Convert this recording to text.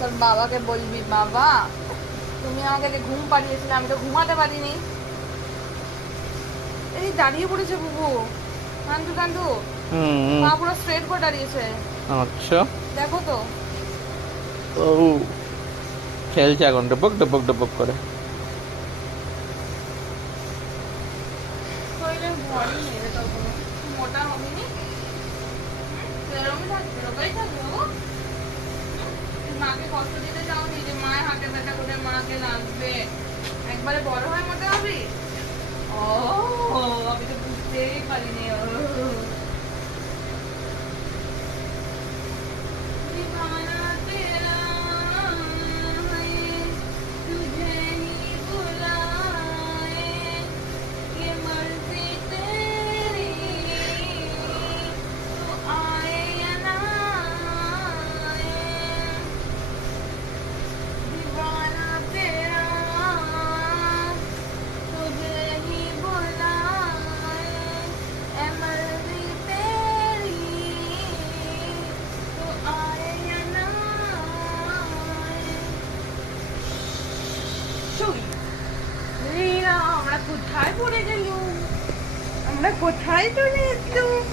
তোর বাবাকে বলবি, বাবা তুমি আমাকে যে ঘুম পাড়িয়েছিলে, আমি তো ঘুমাতে পারিনি। এই দাঁড়িয়ে পড়েছে বুবু, কান্দু কান্দু, হুম। পা পুরো স্ট্রেট করে দাঁড়িয়েছে, আচ্ছা। দেখো তো। ও, খেলছে এখন ডবক ডবক ডবক করে। শরীরে ভরই নেই রে তোর কোনো, মোটা হবি নি, এরকমই থাকবে, এরকমই থাকবে ও। তুই মাকে কষ্ট দিতে চাওনি যে মায়ের হাতে ব্যথা করে মাকে লাগবে, একবারে বড় হয়ে মোটা হবি। ও, আমি তো বুঝতেই পারিনি। ও दीवाना तेरा है, तुझे ही बुलाए, ये मर्जी तेरी, तू आए या ना आए, दीवाना तेरा, तुझे ही बुलाए, ये मर्जी तेरी, तू आए या ना आए। শুই। এই না, আমরা কোথায় পড়ে গেলুম, আমরা কোথায় চলে এসলুম।